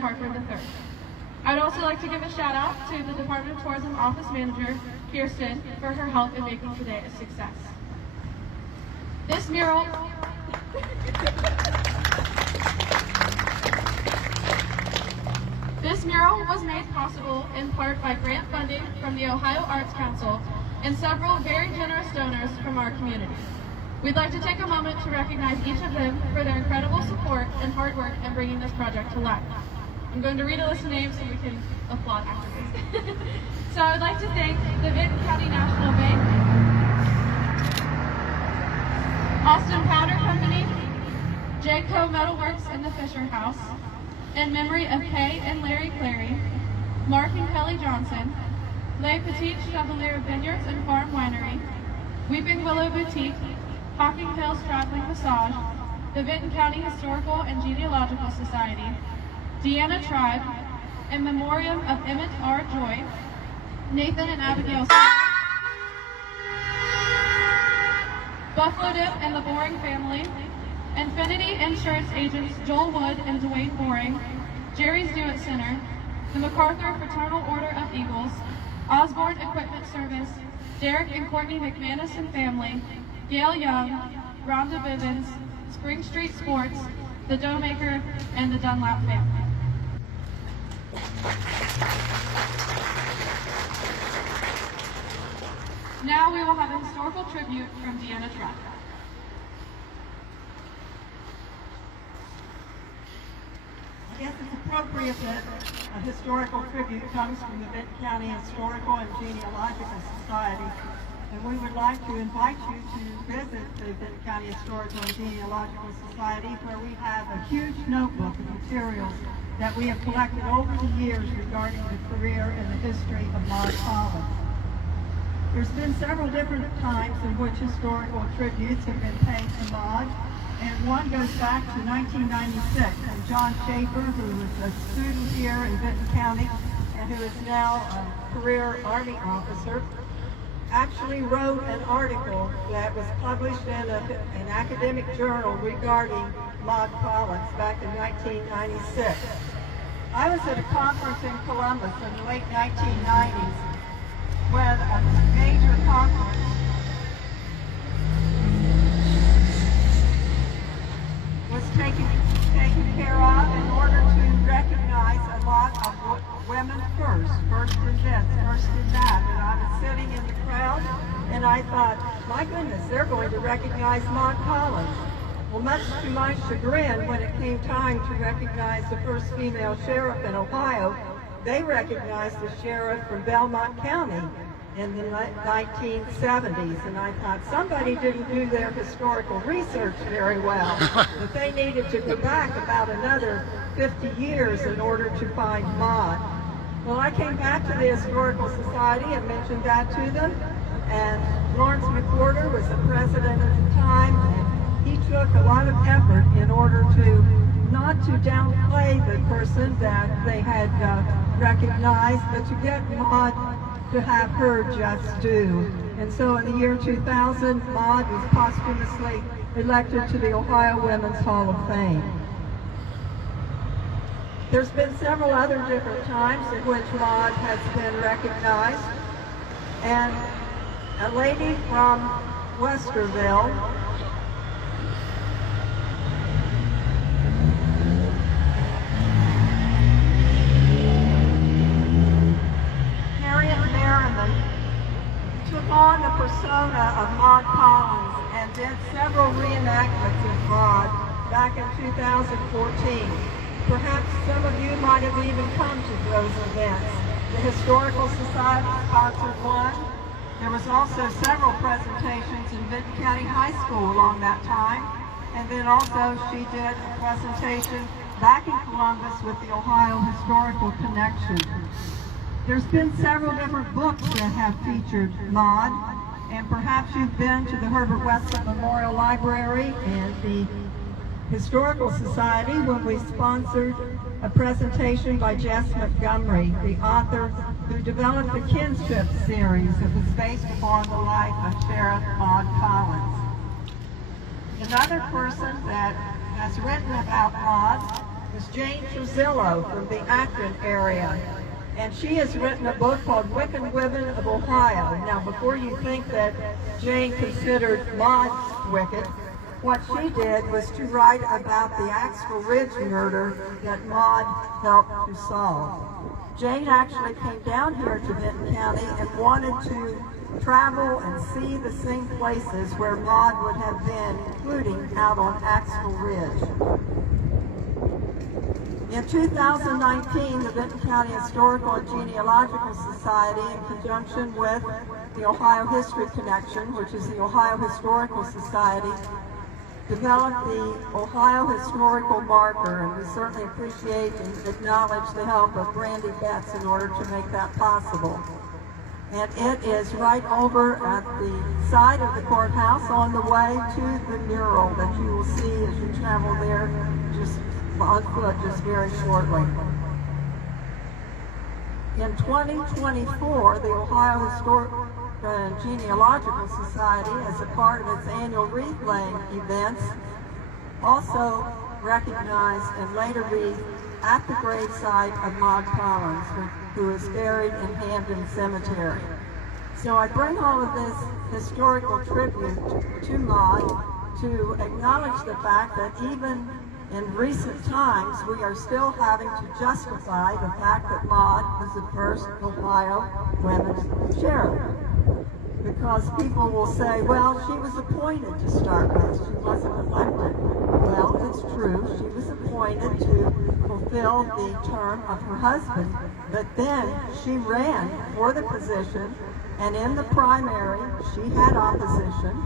Harper III. I would also like to give a shout out to the Department of Tourism Office Manager, Kirsten, for her help in making today a success. This mural was made possible in part by grant funding from the Ohio Arts Council and several very generous donors from our community. We'd like to take a moment to recognize each of them for their incredible support and hard work in bringing this project to life. I'm going to read a list of names so we can applaud afterwards. So I would like to thank the Vinton County National Bank, Austin Powder Company, Jayco Metalworks and the Fisher House, in memory of Kay and Larry Clary, Mark and Kelly Johnson, Les Petites Chevalier Vineyards and Farm Winery, Weeping Willow Boutique, Hocking Hills Traveling Massage, the Vinton County Historical and Genealogical Society, Deanna Tribe, in memoriam of Emmett R. Joy, Nathan and Abigail Buffalo Dip and the Boring family, Infinity Insurance agents Joel Wood and Dwayne Boring, Jerry's Do-It Center, the MacArthur Fraternal Order of Eagles, Osborne Equipment Service, Derek and Courtney McManus and family, Gail Young, Rhonda Bivens, Spring Street Sports, the Doughmaker, and the Dunlap family. Now we will have a historical tribute from Deanna Tribe. I guess it's appropriate that a historical tribute comes from the Vinton County Historical and Genealogical Society, and we would like to invite you to visit the Vinton County Historical and Genealogical Society, where we have a huge notebook of materials that we have collected over the years regarding the career and the history of Maude Collins. There's been several different times in which historical tributes have been paid to Maude, and one goes back to 1996, when John Schaefer, who was a student here in Vinton County and who is now a career Army officer, actually wrote an article that was published in an academic journal regarding Maude Collins back in 1996. I was at a conference in Columbus in the late 1990s when a major conference was taken care of in order to recognize a lot of women first in this, first in that. And I was sitting in the crowd and I thought, my goodness, they're going to recognize Maude Collins. Well, much to my chagrin, when it came time to recognize the first female sheriff in Ohio, they recognized the sheriff from Belmont County in the 1970s, and I thought somebody didn't do their historical research very well, that they needed to go back about another 50 years in order to find Maude. Well, I came back to the Historical Society and mentioned that to them, and Lawrence McWhorter was the president at the time, and he took a lot of effort in order to not to downplay the person that they had recognized, but to get Maude to have her just due. And so in the year 2000, Maude was posthumously elected to the Ohio Women's Hall of Fame. There's been several other different times in which Maude has been recognized. And a lady from Westerville, took on the persona of Maude Collins and did several reenactments of Maude back in 2014. Perhaps some of you might have even come to those events. The Historical Society sponsored one. There was also several presentations in Vinton County High School along that time. And then also she did a presentation back in Columbus with the Ohio Historical Connection. There's been several different books that have featured Maude, and perhaps you've been to the Herbert Weston Memorial Library and the Historical Society when we sponsored a presentation by Jess Montgomery, the author who developed the Kinship series that was based upon the life of Sheriff Maude Collins. Another person that has written about Maude Miss Jane Truzillo from the Akron area. And she has written a book called Wicked Women of Ohio. Now, before you think that Jane considered Maude wicked, what she did was to write about the Axel Ridge murder that Maude helped to solve. Jane actually came down here to Benton County and wanted to travel and see the same places where Maude would have been, including out on Axel Ridge. In 2019, the Benton County Historical and Genealogical Society, in conjunction with the Ohio History Connection, which is the Ohio Historical Society, developed the Ohio Historical Marker, and we certainly appreciate and acknowledge the help of Brandy Betts in order to make that possible. And it is right over at the side of the courthouse on the way to the mural that you will see as you travel there just on foot just very shortly. In 2024, the Ohio Historical and Genealogical Society, as a part of its annual wreath-laying events, also recognized and laid a wreath at the gravesite of Maude Collins, who is buried in Hamden Cemetery. So I bring all of this historical tribute to Maude to acknowledge the fact that even in recent times, we are still having to justify the fact that Maude was the first Ohio women's sheriff. Because people will say, well, she was appointed to start with, she wasn't elected. Well, it's true, she was appointed to fulfill the term of her husband, but then she ran for the position, and in the primary, she had opposition,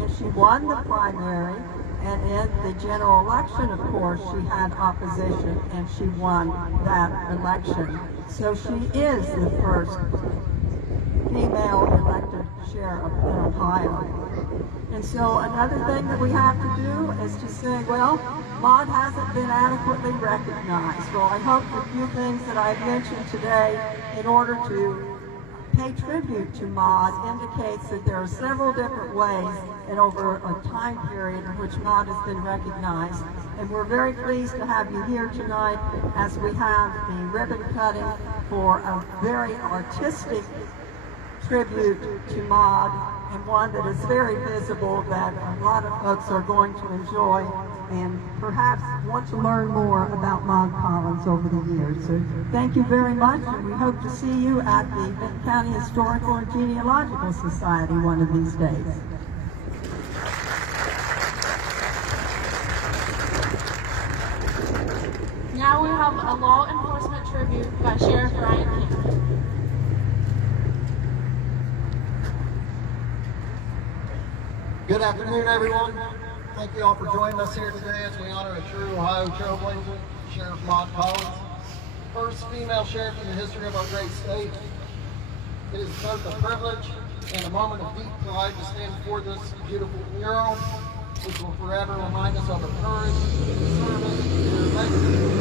and she won the primary. And in the general election, of course, she had opposition, and she won that election. So she is the first female elected sheriff in Ohio. And so another thing that we have to do is to say, well, Maude hasn't been adequately recognized. Well, I hope the few things that I've mentioned today in order to pay tribute to Maude indicates that there are several different ways and over a time period in which Maude has been recognized. And we're very pleased to have you here tonight as we have the ribbon cutting for a very artistic tribute to Maude, and one that is very visible that a lot of folks are going to enjoy and perhaps want to learn more about Maude Collins over the years. So thank you very much, and we hope to see you at the Benton County Historical and Genealogical Society one of these days. Now we have a law enforcement tribute by Sheriff Ryan King. Good afternoon, everyone. Thank you all for joining us here today as we honor a true Ohio trailblazer, Sheriff Maude Collins, first female sheriff in the history of our great state. It is both a privilege and a moment of deep pride to stand before this beautiful mural, which will forever remind us of her courage, service, and her legacy.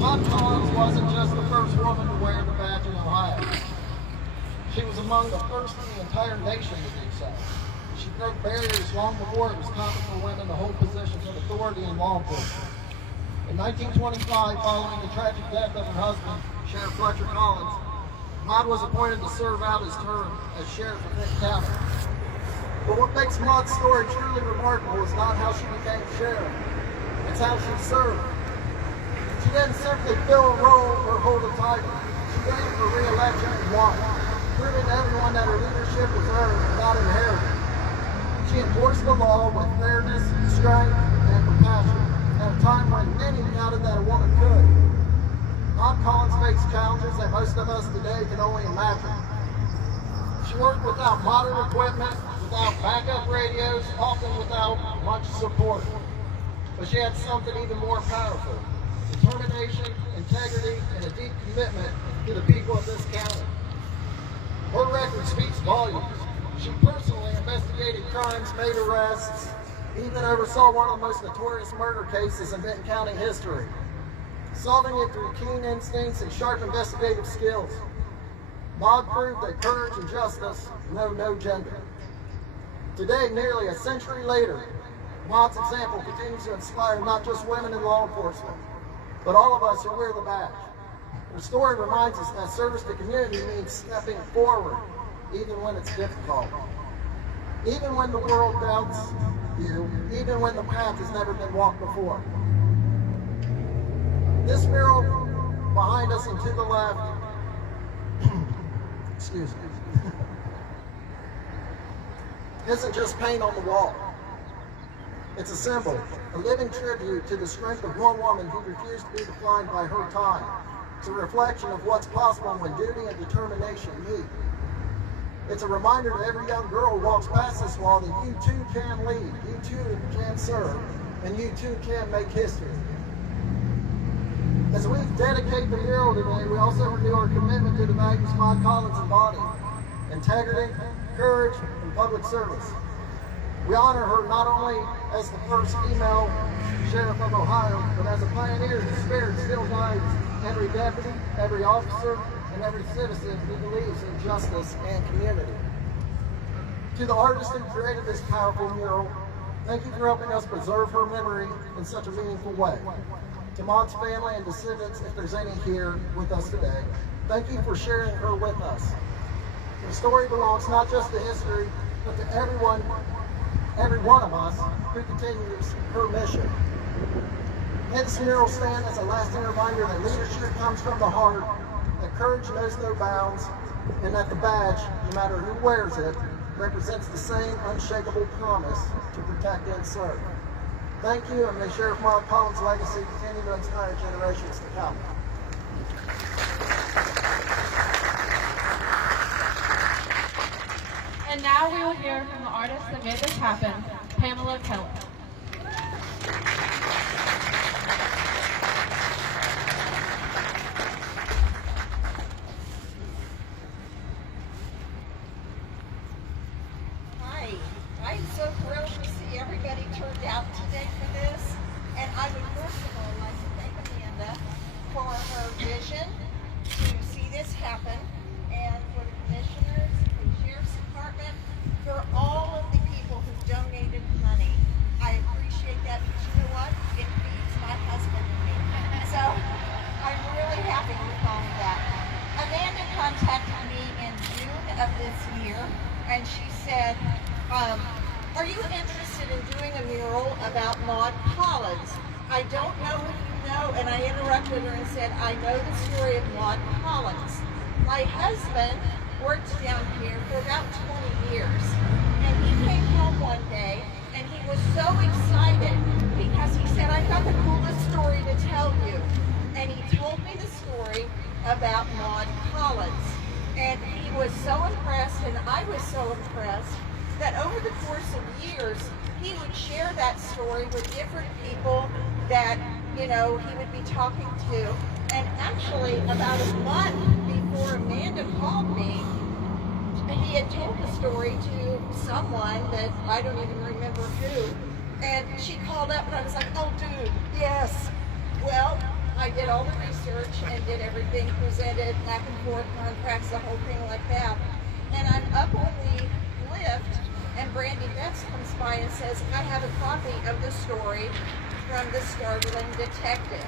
Maude Collins wasn't just the first woman to wear the badge in Ohio. She was among the first in the entire nation to do so. She broke barriers long before it was common for women to hold positions of authority in law enforcement. In 1925, following the tragic death of her husband, Sheriff Fletcher Collins, Maude was appointed to serve out his term as sheriff of Benton County. But what makes Maude's story truly remarkable is not how she became sheriff, it's how she served. She didn't simply fill a role or hold a title. She ran for re-election and won, proving to everyone that her leadership was earned, not inherited. She enforced the law with fairness, strength, and compassion at a time when many doubted that a woman could. Maude Collins faced challenges that most of us today can only imagine. She worked without modern equipment, without backup radios, often without much support. But she had something even more powerful: determination, integrity, and a deep commitment to the people of this county. Her record speaks volumes. She personally investigated crimes, made arrests, even oversaw one of the most notorious murder cases in Benton County history, solving it through keen instincts and sharp investigative skills. Maude proved that courage and justice know no gender. Today, nearly a century later, Maude's example continues to inspire not just women in law enforcement, but all of us who wear the badge. Her story reminds us that service to community means stepping forward, even when it's difficult. Even when the world doubts you, even when the path has never been walked before. This mural behind us and to the left, excuse me, isn't just paint on the wall. It's a symbol, a living tribute to the strength of one woman who refused to be defined by her time. It's a reflection of what's possible when duty and determination meet. It's a reminder to every young girl who walks past this wall that you too can lead, you too can serve, and you too can make history. As we dedicate the mural today, we also renew our commitment to the values Maude Collins embodied: integrity, courage, and public service. We honor her not only as the first female sheriff of Ohio, but as a pioneer whose spirit still guides every deputy, every officer, and every citizen who believes in justice and community. To the artist who created this powerful mural, thank you for helping us preserve her memory in such a meaningful way. To Maude's family and descendants, if there's any here with us today, thank you for sharing her with us. The story belongs not just to history, but to every one of us who continues her mission. May this mural stand as a lasting reminder that leadership comes from the heart, that courage knows no bounds, and that the badge, no matter who wears it, represents the same unshakable promise to protect and serve. Thank you, and may Sheriff Maude Collins' legacy continue to inspire generations to come. And now we will hear from the artist that made this happen, Pamela Keller. Hi, I'm so thrilled to see everybody turned out today for this. And I would first of all like to thank Amanda for her vision to see this happen, and for the commissioners, the sheriff's department, for all of the people who donated money. I appreciate that, but you know what? It feeds my husband and me. So I'm really happy with all of that. Amanda contacted me in June of this year, and she said, are you interested in doing a mural about Maude Collins? I don't know if you know, and I interrupted her and said, I know the story of Maude Collins. My husband worked down here for about 20 years, and he came home one day, and he was so excited because he said, I've got the coolest story to tell you. And he told me the story about Maude Collins. And he was so impressed, and I was so impressed, that over the course of years, he would share that story with different people that, you know, he would be talking to. And actually, about a month before Amanda called me, he had told the story to someone that I don't even remember who. And she called up, and I was like, oh, dude, yes. Well, I did all the research and did everything, presented back and forth contracts, the whole thing like that. And I'm up on the lift, and Brandy Betts comes by and says, I have a copy of the story from the startling detective.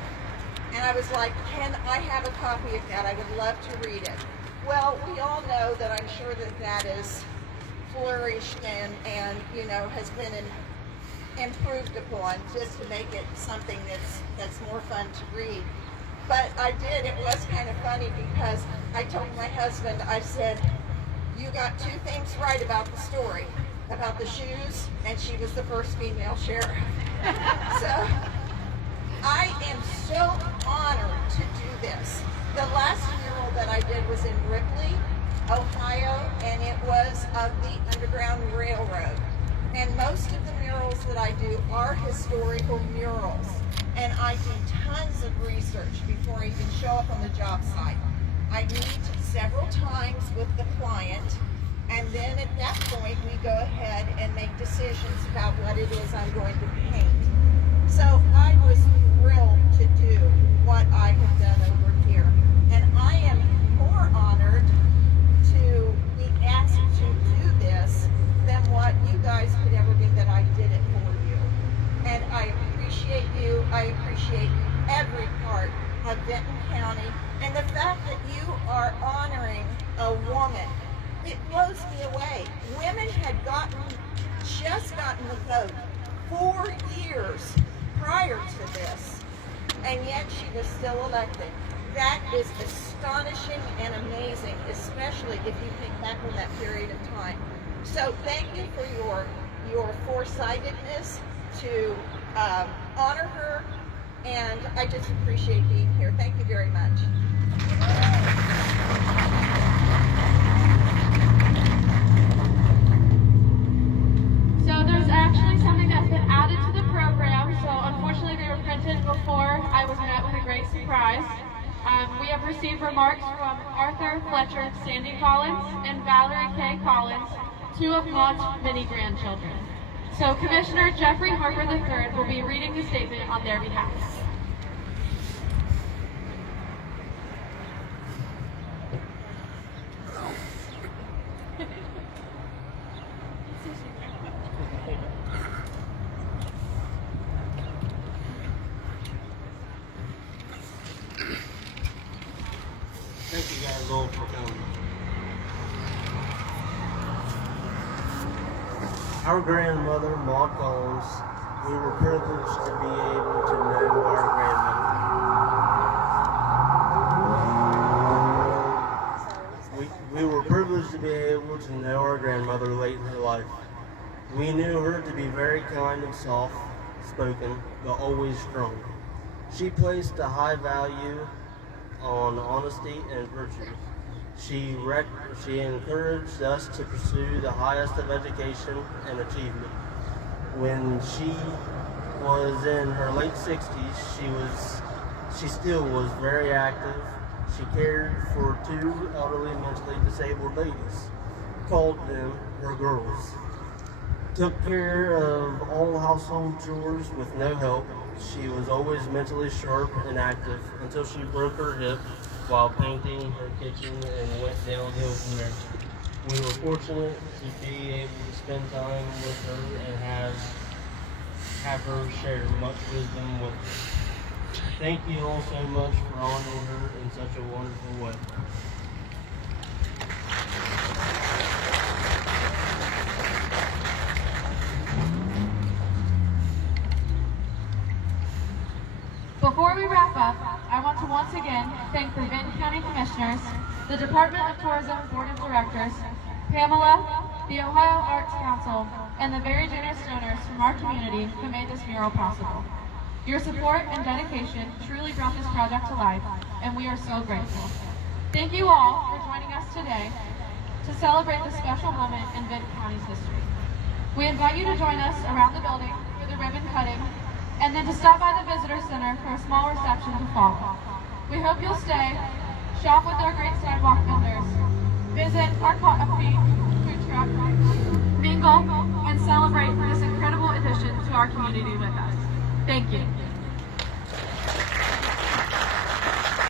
And I was like, can I have a copy of that? I would love to read it. Well, we all know that I'm sure that that is flourished and you know, has been improved upon just to make it something that's more fun to read. But I did, it was kind of funny because I told my husband, I said, you got two things right about the story, about the shoes, and she was the first female sheriff. So I am so honored to do this. The last mural that I did was in Ripley, Ohio, and it was of the Underground Railroad. And most of the murals that I do are historical murals. And I do tons of research before I even show up on the job site. I meet several times with the client, and then at that point we go ahead and make decisions about what it is I'm going to paint. So I was thrilled to do what I have done over here. And I am more honored to be asked to do this than what you guys could ever be that I did it for you. Benton County, and the fact that you are honoring a woman, it blows me away. Women had just gotten the vote 4 years prior to this, and yet she was still elected. That is astonishing and amazing, especially if you think back on that period of time. So thank you for your foresightedness to honor her, and I just appreciate being here. Thank you very much. So there's actually something that's been added to the program. So unfortunately they were printed before I was met with a great surprise. We have received remarks from Arthur Fletcher Sandy Collins and Valerie K. Collins, 2 of Maude's many grandchildren. So Commissioner Jeffrey Harper III will be reading the statement on their behalf. Thank you guys all for coming. Our grandmother, Maude Collins, we were privileged to be able to know our grandmother. We were privileged to be able to know our grandmother late in her life. We knew her to be very kind and soft-spoken, but always strong. She placed a high value on honesty and virtue. She encouraged us to pursue the highest of education and achievement. When she was in her late 60s, she still was very active. She cared for 2 elderly mentally disabled ladies, called them her girls. Took care of all household chores with no help. She was always mentally sharp and active until she broke her hip while painting her kitchen and went downhill from there. We were fortunate to be able to spend time with her and have her share much wisdom with us. Thank you all so much for honoring her in such a wonderful way. Before we wrap up, I want to once again thank the Benton County Commissioners, the Department of Tourism Board of Directors, Pamela, the Ohio Arts Council, and the very generous donors from our community who made this mural possible. Your support and dedication truly brought this project to life, and we are so grateful. Thank you all for joining us today to celebrate this special moment in Benton County's history. We invite you to join us around the building for the ribbon cutting, and then to stop by the Visitor Center for a small reception to follow. We hope you'll stay, shop with our great sidewalk vendors, visit our coffee food truck, mingle, and celebrate this incredible addition to our community with us. Thank you.